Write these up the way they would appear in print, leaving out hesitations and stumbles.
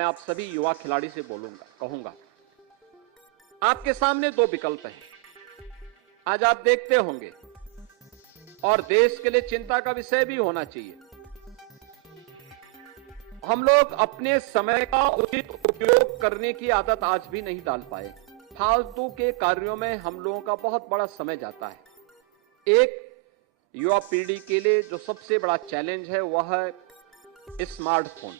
मैं आप सभी युवा खिलाड़ी से कहूंगा, आपके सामने दो विकल्प हैं। आज आप देखते होंगे और देश के लिए चिंता का विषय भी होना चाहिए, हम लोग अपने समय का उचित उपयोग करने की आदत आज भी नहीं डाल पाए। फालतू के कार्यों में हम लोगों का बहुत बड़ा समय जाता है। एक युवा पीढ़ी के लिए जो सबसे बड़ा चैलेंज है वह है स्मार्टफोन।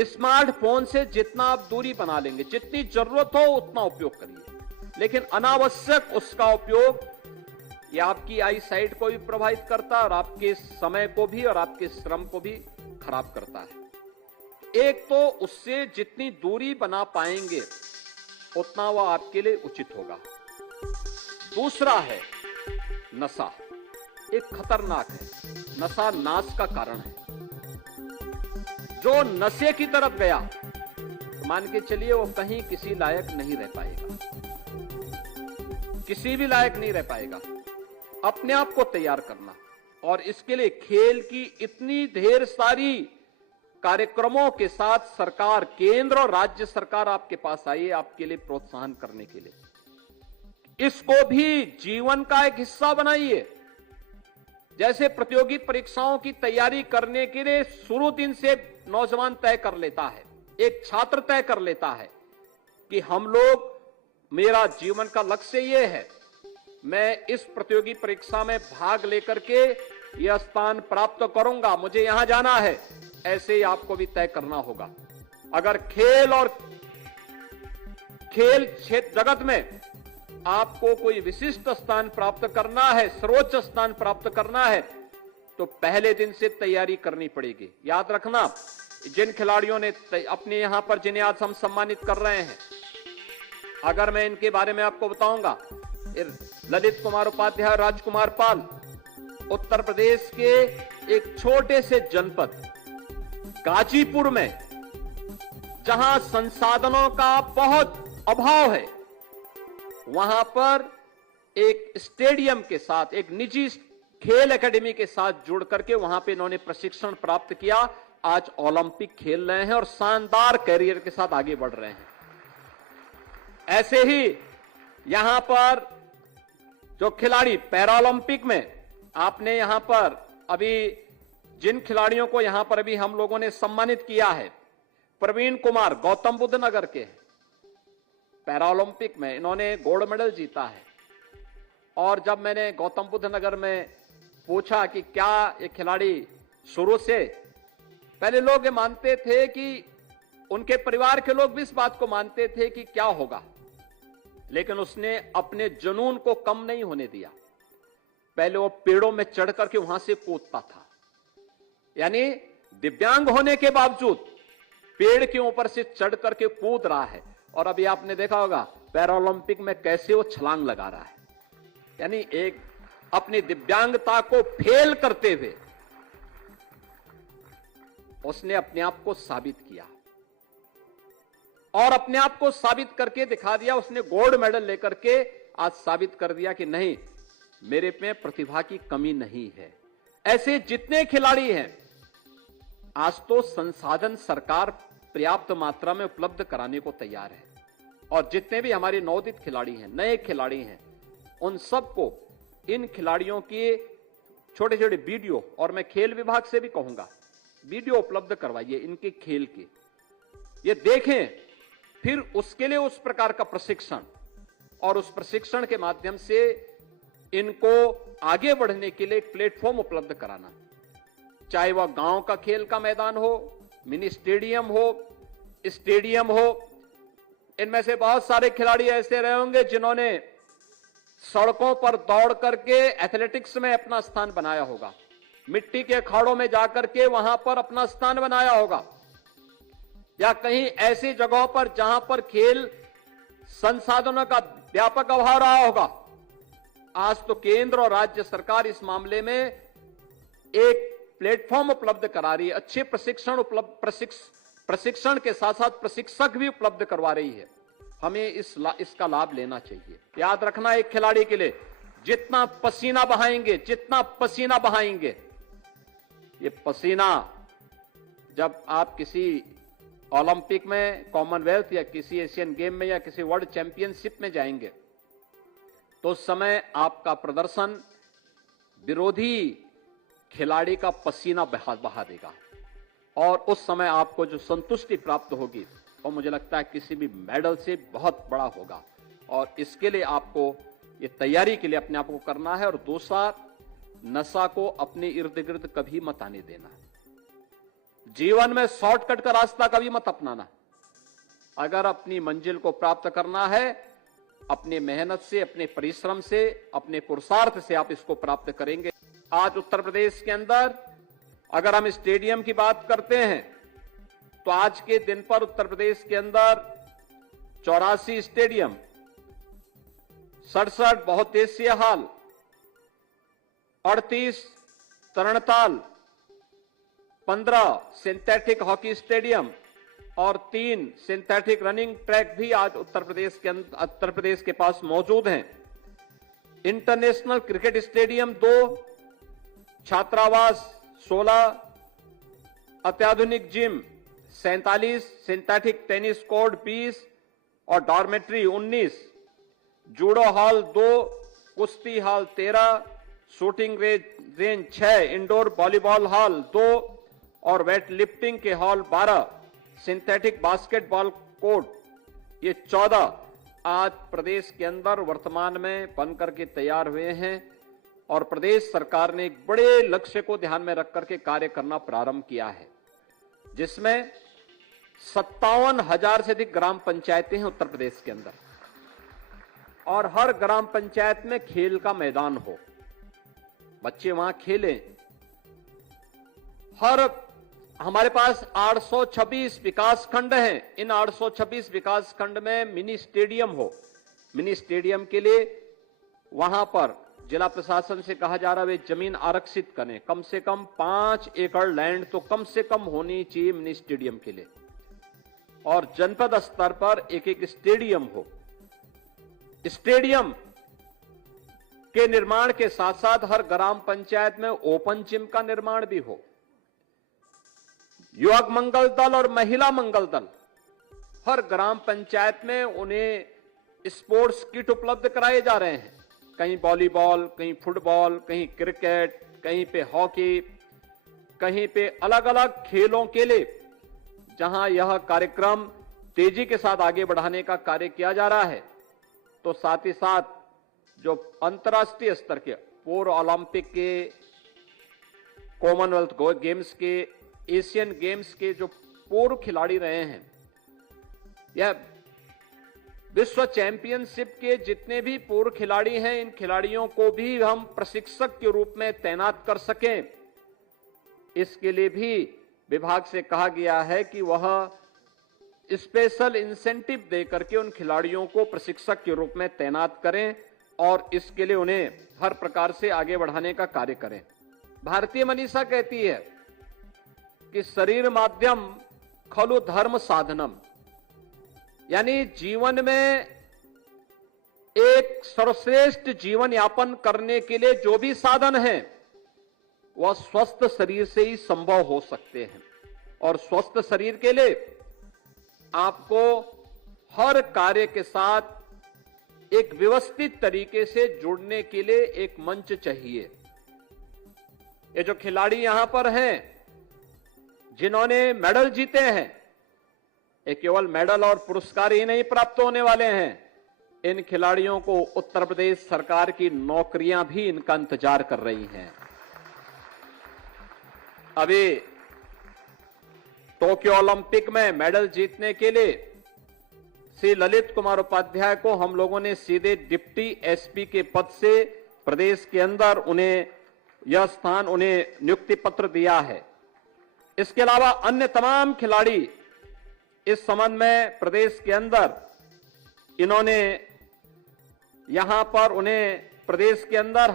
स्मार्टफोन से जितना आप दूरी बना लेंगे, जितनी जरूरत हो उतना उपयोग करिए, लेकिन अनावश्यक उसका उपयोग ये आपकी आई साइट को भी प्रभावित करता है और आपके समय को भी और आपके श्रम को भी खराब करता है। एक तो उससे जितनी दूरी बना पाएंगे उतना वह आपके लिए उचित होगा। दूसरा है नशा। एक खतरनाक है, नशा नाश का कारण है। जो नशे की तरफ गया तो मान के चलिए वो कहीं किसी लायक नहीं रह पाएगा, किसी भी लायक नहीं रह पाएगा। अपने आप को तैयार करना, और इसके लिए खेल की इतनी ढेर सारी कार्यक्रमों के साथ सरकार, केंद्र और राज्य सरकार आपके पास आई है आपके लिए प्रोत्साहन करने के लिए। इसको भी जीवन का एक हिस्सा बनाइए। जैसे प्रतियोगी परीक्षाओं की तैयारी करने के लिए शुरू दिन से नौजवान तय कर लेता है, एक छात्र तय कर लेता है कि हम लोग, मेरा जीवन का लक्ष्य यह है, मैं इस प्रतियोगी परीक्षा में भाग लेकर के यह स्थान प्राप्त करूंगा, मुझे यहां जाना है। ऐसे ही आपको भी तय करना होगा। अगर खेल और खेल क्षेत्र जगत में आपको कोई विशिष्ट स्थान प्राप्त करना है, सर्वोच्च स्थान प्राप्त करना है, तो पहले दिन से तैयारी करनी पड़ेगी। याद रखना, जिन खिलाड़ियों ने अपने यहां पर जिन्हें आज हम सम्मानित कर रहे हैं, अगर मैं इनके बारे में आपको बताऊंगा, ललित कुमार उपाध्याय, राजकुमार पाल, उत्तर प्रदेश के एक छोटे से जनपद गाजीपुर में, जहां संसाधनों का बहुत अभाव है, वहां पर एक स्टेडियम के साथ, एक निजी खेल एकेडमी के साथ जुड़ करके वहां पे इन्होंने प्रशिक्षण प्राप्त किया। आज ओलंपिक खेल रहे हैं और शानदार कैरियर के साथ आगे बढ़ रहे हैं। ऐसे ही यहां पर जो खिलाड़ी पैरालंपिक में, आपने यहां पर अभी जिन खिलाड़ियों को यहां पर अभी हम लोगों ने सम्मानित किया है, प्रवीण कुमार गौतम बुद्ध नगर के, पैरालंपिक में इन्होंने गोल्ड मेडल जीता है। और जब मैंने गौतम बुद्ध नगर में पूछा कि क्या ये खिलाड़ी शुरू से, पहले लोग ये मानते थे कि उनके परिवार के लोग भी इस बात को मानते थे कि क्या होगा, लेकिन उसने अपने जुनून को कम नहीं होने दिया। पहले वो पेड़ों में चढ़ करके वहां से कूदता था, यानी दिव्यांग होने के बावजूद पेड़ के ऊपर से चढ़ करके कूद रहा है। और अभी आपने देखा होगा पैरालंपिक में कैसे वो छलांग लगा रहा है, यानी एक अपनी दिव्यांगता को फेल करते हुए उसने अपने आप को साबित किया और अपने आप को साबित करके दिखा दिया। उसने गोल्ड मेडल लेकर के आज साबित कर दिया कि नहीं, मेरे में प्रतिभा की कमी नहीं है। ऐसे जितने खिलाड़ी हैं, आज तो संसाधन सरकार पर्याप्त मात्रा में उपलब्ध कराने को तैयार है। और जितने भी हमारे नवोदित खिलाड़ी हैं, नए खिलाड़ी हैं, उन सबको इन खिलाड़ियों के छोटे छोटे वीडियो, और मैं खेल विभाग से भी कहूंगा, वीडियो उपलब्ध करवाइए इनके खेल के, ये देखें। फिर उसके लिए उस प्रकार का प्रशिक्षण, और उस प्रशिक्षण के माध्यम से इनको आगे बढ़ने के लिए एक प्लेटफॉर्म उपलब्ध कराना, चाहे वह गांव का खेल का मैदान हो, मिनी स्टेडियम हो, स्टेडियम हो। इनमें से बहुत सारे खिलाड़ी ऐसे रहे होंगे जिन्होंने सड़कों पर दौड़ करके एथलेटिक्स में अपना स्थान बनाया होगा, मिट्टी के अखाड़ों में जाकर के वहां पर अपना स्थान बनाया होगा, या कहीं ऐसी जगहों पर जहां पर खेल संसाधनों का व्यापक अभाव रहा होगा। आज तो केंद्र और राज्य सरकार इस मामले में एक प्लेटफॉर्म उपलब्ध करा रही है, अच्छे प्रशिक्षण के साथ साथ प्रशिक्षक भी उपलब्ध करवा रही है। हमें इसका लाभ लेना चाहिए। याद रखना, एक खिलाड़ी के लिए जितना पसीना बहाएंगे, ये पसीना जब आप किसी ओलंपिक में, कॉमनवेल्थ या किसी एशियन गेम में या किसी वर्ल्ड चैंपियनशिप में जाएंगे तो उस समय आपका प्रदर्शन विरोधी खिलाड़ी का पसीना बहा देगा और उस समय आपको जो संतुष्टि प्राप्त होगी वो मुझे लगता है किसी भी मेडल से बहुत बड़ा होगा। और इसके लिए आपको ये तैयारी के लिए अपने आप को करना है। और दूसरा, नशा को अपने इर्द गिर्द कभी मत आने देना। जीवन में शॉर्टकट का रास्ता कभी मत अपनाना। अगर अपनी मंजिल को प्राप्त करना है, अपने मेहनत से, अपने परिश्रम से, अपने पुरुषार्थ से आप इसको प्राप्त करेंगे। आज उत्तर प्रदेश के अंदर अगर हम स्टेडियम की बात करते हैं तो आज के दिन पर उत्तर प्रदेश के अंदर 84 स्टेडियम, 67 बहुउद्देशीय हॉल, 38 तरणताल, 15 सिंथेटिक हॉकी स्टेडियम और 3 सिंथेटिक रनिंग ट्रैक भी आज उत्तर प्रदेश के पास मौजूद हैं। इंटरनेशनल क्रिकेट स्टेडियम 2, छात्रावास 16, अत्याधुनिक जिम 47, सिंथेटिक टेनिस कोर्ट 20 और डॉर्मेट्री 19, जूडो हॉल 2, कुश्ती hall 13, shooting range 6, indoor volleyball hall 2 और वेट लिफ्टिंग के हॉल 12, सिंथेटिक बास्केटबॉल कोर्ट ये 14 आज प्रदेश के अंदर वर्तमान में बनकर के तैयार हुए हैं। और प्रदेश सरकार ने एक बड़े लक्ष्य को ध्यान में रख करके कार्य करना प्रारंभ किया है, जिसमें 57,000 से अधिक ग्राम पंचायतें हैं उत्तर प्रदेश के अंदर और हर ग्राम पंचायत में खेल का मैदान हो, बच्चे वहां खेलें। हमारे पास 826 विकास खंड हैं। इन 826 विकास खंड में मिनी स्टेडियम हो। मिनी स्टेडियम के लिए वहां पर जिला प्रशासन से कहा जा रहा है वे जमीन आरक्षित करें। कम से कम 5 एकड़ लैंड तो कम से कम होनी चाहिए मिनी स्टेडियम के लिए। और जनपद स्तर पर एक स्टेडियम हो। स्टेडियम के निर्माण के साथ साथ हर ग्राम पंचायत में ओपन जिम का निर्माण भी हो। युवक मंगल दल और महिला मंगल दल हर ग्राम पंचायत में उन्हें स्पोर्ट्स किट उपलब्ध कराए जा रहे हैं। कहीं वॉलीबॉल, कहीं फुटबॉल, कहीं क्रिकेट, कहीं पे हॉकी, कहीं पे अलग अलग खेलों के लिए जहां यह कार्यक्रम तेजी के साथ आगे बढ़ाने का कार्य किया जा रहा है, तो साथ ही साथ जो अंतर्राष्ट्रीय स्तर के पूर्व ओलंपिक के, कॉमनवेल्थ गेम्स के, एशियन गेम्स के जो पूर्व खिलाड़ी रहे हैं या विश्व चैंपियनशिप के जितने भी पूर्व खिलाड़ी हैं, इन खिलाड़ियों को भी हम प्रशिक्षक के रूप में तैनात कर सकें, इसके लिए भी विभाग से कहा गया है कि वह स्पेशल इंसेंटिव देकर के उन खिलाड़ियों को प्रशिक्षक के रूप में तैनात करें और इसके लिए उन्हें हर प्रकार से आगे बढ़ाने का कार्य करें। भारतीय मनीषा कहती है कि शरीर माध्यम खलु धर्म साधनम, यानी जीवन में एक सर्वश्रेष्ठ जीवन यापन करने के लिए जो भी साधन है वह स्वस्थ शरीर से ही संभव हो सकते हैं। और स्वस्थ शरीर के लिए आपको हर कार्य के साथ एक व्यवस्थित तरीके से जुड़ने के लिए एक मंच चाहिए। ये जो खिलाड़ी यहां पर हैं जिन्होंने मेडल जीते हैं, ये केवल मेडल और पुरस्कार ही नहीं प्राप्त होने वाले हैं, इन खिलाड़ियों को उत्तर प्रदेश सरकार की नौकरियां भी इनका इंतजार कर रही हैं। अभी टोक्यो ओलंपिक में मेडल जीतने के लिए श्री ललित कुमार उपाध्याय को हम लोगों ने सीधे डिप्टी एसपी के पद से प्रदेश के अंदर उन्हें नियुक्ति पत्र दिया है। इसके अलावा अन्य तमाम खिलाड़ी इस संबंध में प्रदेश के अंदर इन्होंने यहां पर उन्हें प्रदेश के अंदर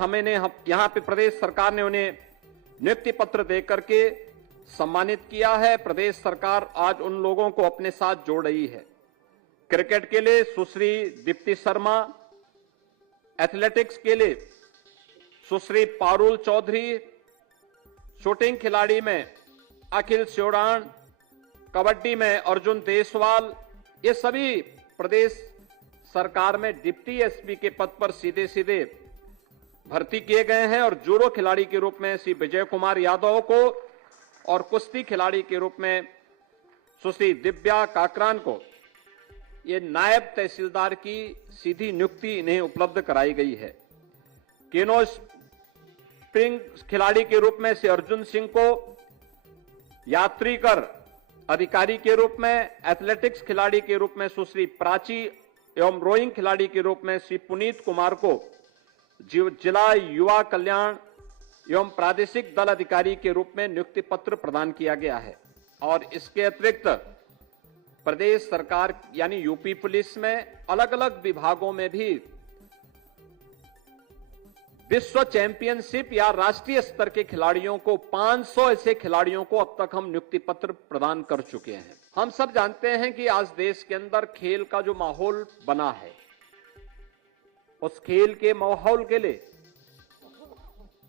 यहां पे प्रदेश सरकार ने उन्हें नियुक्ति पत्र देकर के सम्मानित किया है। प्रदेश सरकार आज उन लोगों को अपने साथ जोड़ रही है। क्रिकेट के लिए सुश्री दीप्ति शर्मा, एथलेटिक्स के लिए सुश्री पारुल चौधरी, शूटिंग खिलाड़ी में अखिल श्योराण, कबड्डी में अर्जुन देसवाल, ये सभी प्रदेश सरकार में डिप्टी एसपी के पद पर सीधे सीधे भर्ती किए गए हैं और जूडो खिलाड़ी के रूप में श्री विजय कुमार यादव को और कुश्ती खिलाड़ी के रूप में सुश्री दिव्या काकरान को ये नायब तहसीलदार की सीधी नियुक्ति इन्हें उपलब्ध कराई गई है। केनो स्प्रिंग खिलाड़ी के रूप में श्री अर्जुन सिंह को, यात्री कर अधिकारी के रूप में, एथलेटिक्स खिलाड़ी के रूप में सुश्री प्राची एवं रोइंग खिलाड़ी के रूप में श्री पुनीत कुमार को जिला युवा कल्याण एवं प्रादेशिक दल अधिकारी के रूप में नियुक्ति पत्र प्रदान किया गया है। और इसके अतिरिक्त प्रदेश सरकार यानी यूपी पुलिस में अलग अलग विभागों में भी विश्व चैंपियनशिप या राष्ट्रीय स्तर के खिलाड़ियों को 500 ऐसे खिलाड़ियों को अब तक हम नियुक्ति पत्र प्रदान कर चुके हैं। हम सब जानते हैं कि आज देश के अंदर खेल का जो माहौल बना है, उस खेल के माहौल के लिए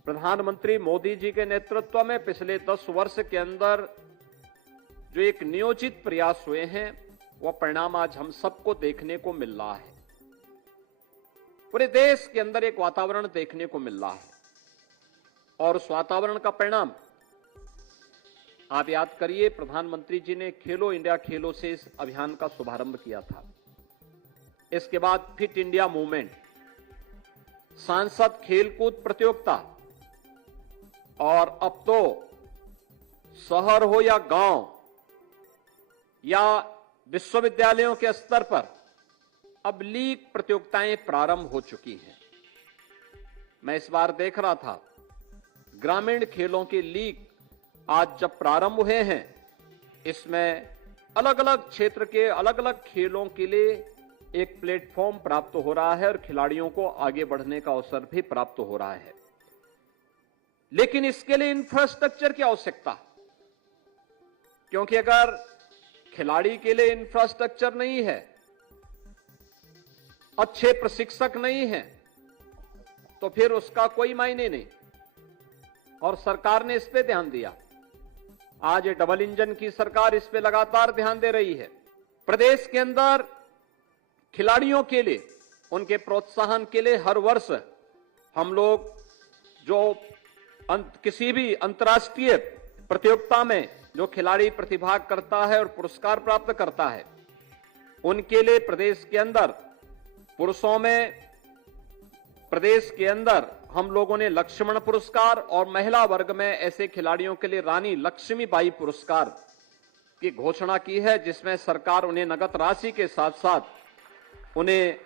प्रधानमंत्री मोदी जी के नेतृत्व में पिछले 10 वर्ष के अंदर जो एक नियोजित प्रयास हुए हैं, वह परिणाम आज हम सबको देखने को मिल रहा है। पूरे देश के अंदर एक वातावरण देखने को मिल रहा है और उस वातावरण का परिणाम आप याद करिए, प्रधानमंत्री जी ने खेलो इंडिया खेलो से इस अभियान का शुभारंभ किया था। इसके बाद फिट इंडिया मूवमेंट, सांसद खेलकूद प्रतियोगिता और अब तो शहर हो या गांव या विश्वविद्यालयों के स्तर पर अब लीग प्रतियोगिताएं प्रारंभ हो चुकी हैं। मैं इस बार देख रहा था, ग्रामीण खेलों की लीग आज जब प्रारंभ हुए हैं, इसमें अलग अलग क्षेत्र के अलग अलग खेलों के लिए एक प्लेटफॉर्म प्राप्त हो रहा है और खिलाड़ियों को आगे बढ़ने का अवसर भी प्राप्त हो रहा है। लेकिन इसके लिए इंफ्रास्ट्रक्चर की आवश्यकता, क्योंकि अगर खिलाड़ी के लिए इंफ्रास्ट्रक्चर नहीं है, अच्छे प्रशिक्षक नहीं है, तो फिर उसका कोई मायने नहीं। और सरकार ने इस पे ध्यान दिया। आज ये डबल इंजन की सरकार इस पे लगातार ध्यान दे रही है। प्रदेश के अंदर खिलाड़ियों के लिए, उनके प्रोत्साहन के लिए हर वर्ष हम लोग जो किसी भी अंतर्राष्ट्रीय प्रतियोगिता में जो खिलाड़ी प्रतिभाग करता है और पुरस्कार प्राप्त करता है, उनके लिए प्रदेश के अंदर पुरुषों में प्रदेश के अंदर हम लोगों ने लक्ष्मण पुरस्कार और महिला वर्ग में ऐसे खिलाड़ियों के लिए रानी लक्ष्मीबाई पुरस्कार की घोषणा की है, जिसमें सरकार उन्हें नगद राशि के साथ साथ उन्हें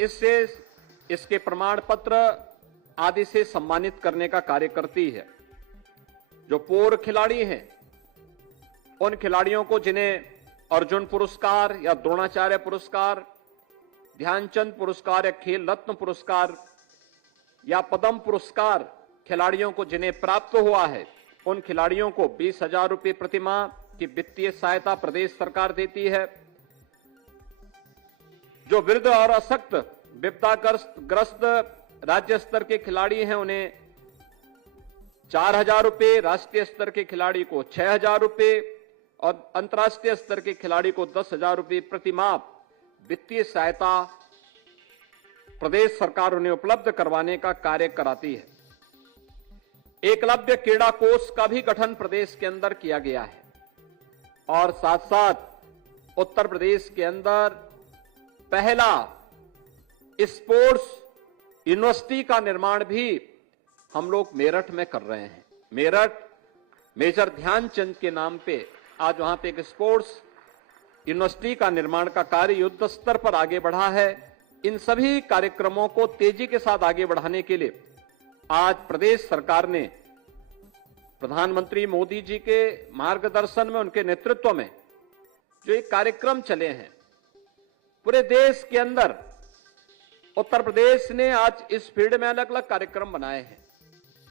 इसके प्रमाण पत्र आदि से सम्मानित करने का कार्य करती है। जो पूर्व खिलाड़ी हैं, उन खिलाड़ियों को जिन्हें अर्जुन पुरस्कार या द्रोणाचार्य पुरस्कार, ध्यानचंद पुरस्कार या खेल रत्न पुरस्कार या पद्म पुरस्कार खिलाड़ियों को जिन्हें प्राप्त हुआ है, उन खिलाड़ियों को 20,000 रुपये प्रतिमाह की वित्तीय सहायता प्रदेश सरकार देती है। जो वृद्ध और अशक्त विपदाग्रस्त राज्य स्तर के खिलाड़ी हैं, उन्हें 4,000 रुपये, राष्ट्रीय स्तर के खिलाड़ी को 6,000 रुपये और अंतर्राष्ट्रीय स्तर के खिलाड़ी को 10,000 रुपये प्रतिमाह वित्तीय सहायता प्रदेश सरकार उन्हें उपलब्ध करवाने का कार्य कराती है। एकलव्य क्रीड़ा कोष का भी गठन प्रदेश के अंदर किया गया है और साथ साथ उत्तर प्रदेश के अंदर पहला स्पोर्ट्स यूनिवर्सिटी का निर्माण भी हम लोग मेरठ में कर रहे हैं। मेरठ मेजर ध्यानचंद के नाम पे आज वहां पे एक स्पोर्ट्स यूनिवर्सिटी का निर्माण का कार्य युद्ध स्तर पर आगे बढ़ा है। इन सभी कार्यक्रमों को तेजी के साथ आगे बढ़ाने के लिए आज प्रदेश सरकार ने प्रधानमंत्री मोदी जी के मार्गदर्शन में, उनके नेतृत्व में जो एक कार्यक्रम चले हैं पूरे देश के अंदर, उत्तर प्रदेश ने आज इस फील्ड में अलग अलग कार्यक्रम बनाए हैं।